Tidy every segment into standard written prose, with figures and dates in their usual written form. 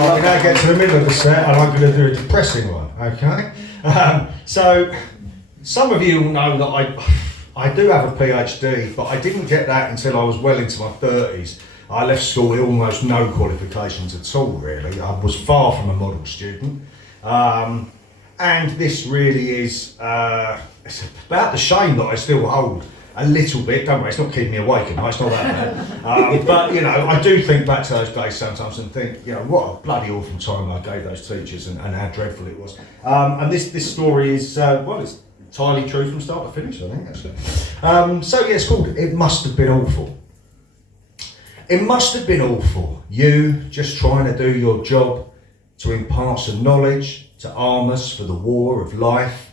we now get to the middle of the set and I'm going to do a depressing one, okay? So, some of you will know that I do have a PhD, but I didn't get that until I was well into my 30s. I left school with almost no qualifications at all, really. I was far from a model student. And this really is, it's about the shame that I still hold a little bit, don't worry, it's not keeping me awake at night, it's not that bad. But, you know, I do think back to those days sometimes and think, you know, what a bloody awful time I gave those teachers and how dreadful it was. And this story is, well, it's entirely true from start to finish, I think, actually. So, yeah, it's called It Must Have Been Awful. It must have been awful, you just trying to do your job, to impart some knowledge, to arm us for the war of life,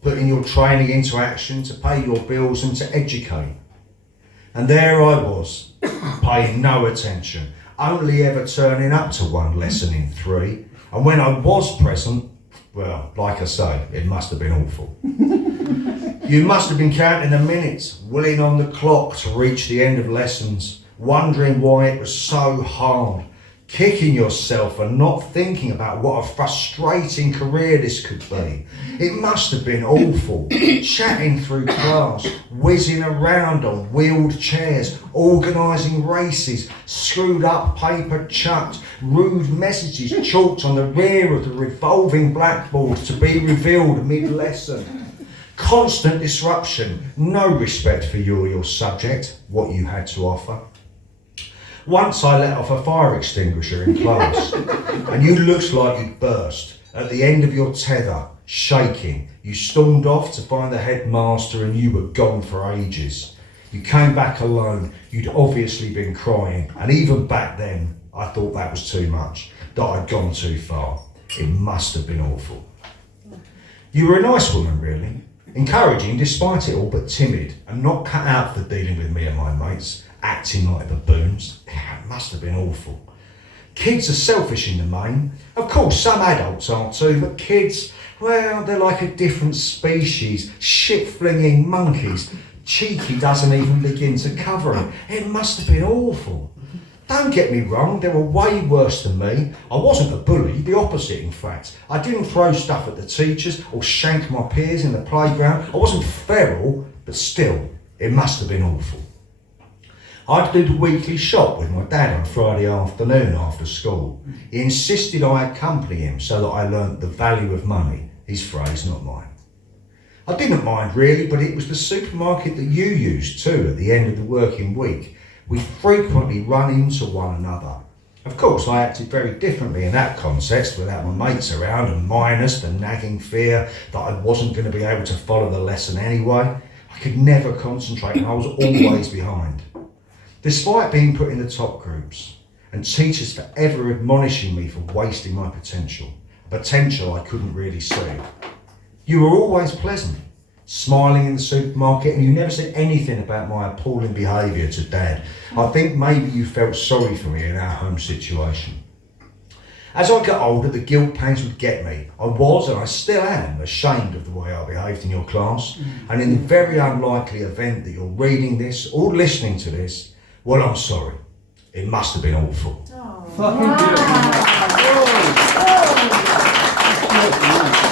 putting your training into action, to pay your bills and to educate. And there I was, paying no attention, only ever turning up to one lesson in 3. And when I was present, well, like I say, it must have been awful. You must have been counting the minutes, willing on the clock to reach the end of lessons, wondering why it was so hard, kicking yourself and not thinking about what a frustrating career this could be. It must have been awful, chatting through class, whizzing around on wheeled chairs, organising races, screwed up paper chucked, rude messages chalked on the rear of the revolving blackboard to be revealed mid-lesson. Constant disruption, no respect for you or your subject, what you had to offer. Once I let off a fire extinguisher in class and you looked like you'd burst. At the end of your tether, shaking, you stormed off to find the headmaster and you were gone for ages. You came back alone, you'd obviously been crying, and even back then I thought that was too much, that I'd gone too far. It must have been awful. You were a nice woman, really, encouraging despite it all, but timid and not cut out for dealing with me and my mates. Acting like baboons. It must have been awful. Kids are selfish in the main. Of course, some adults are too, but kids, well, they're like a different species. Shit-flinging monkeys. Cheeky doesn't even begin to cover it. It must have been awful. Don't get me wrong, they were way worse than me. I wasn't a bully, the opposite in fact. I didn't throw stuff at the teachers or shank my peers in the playground. I wasn't feral, but still, it must have been awful. I'd do the weekly shop with my dad on Friday afternoon after school. He insisted I accompany him so that I learnt the value of money, his phrase, not mine. I didn't mind really, but it was the supermarket that you used too at the end of the working week. We frequently run into one another. Of course, I acted very differently in that context without my mates around and minus the nagging fear that I wasn't going to be able to follow the lesson anyway. I could never concentrate and I was always behind. Despite being put in the top groups and teachers forever admonishing me for wasting my potential, a potential I couldn't really see. You were always pleasant, smiling in the supermarket, and you never said anything about my appalling behaviour to Dad. I think maybe you felt sorry for me in our home situation. As I got older, the guilt pangs would get me. I was, and I still am, ashamed of the way I behaved in your class. And in the very unlikely event that you're reading this or listening to this, well, I'm sorry. It must have been awful. Oh. Wow.